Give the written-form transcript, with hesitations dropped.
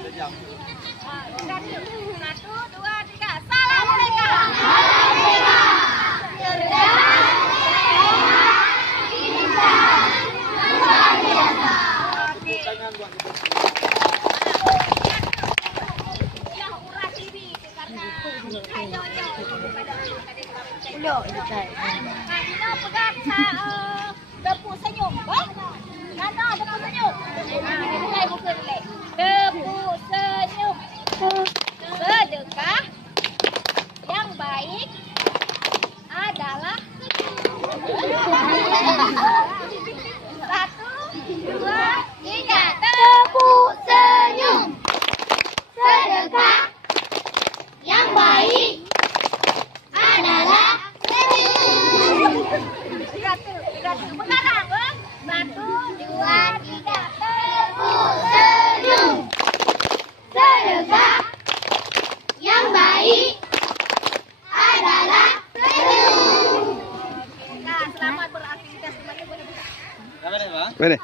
Satu, dua, tiga. Salam merdeka. Salam merdeka. Luar biasa. Nino pegang depu senyum. Nano depu senyum. Mulai buka dulu. Depu senyum. Sedekah yang baik adalah satu, dua, tiga. Depu senyum. Sedekah yang baik adalah senyum. Sekarang, satu, dua, tiga. Depu senyum. Sedekah yang baik adalah senyum. Nah, selamat beraktivitas. Boleh.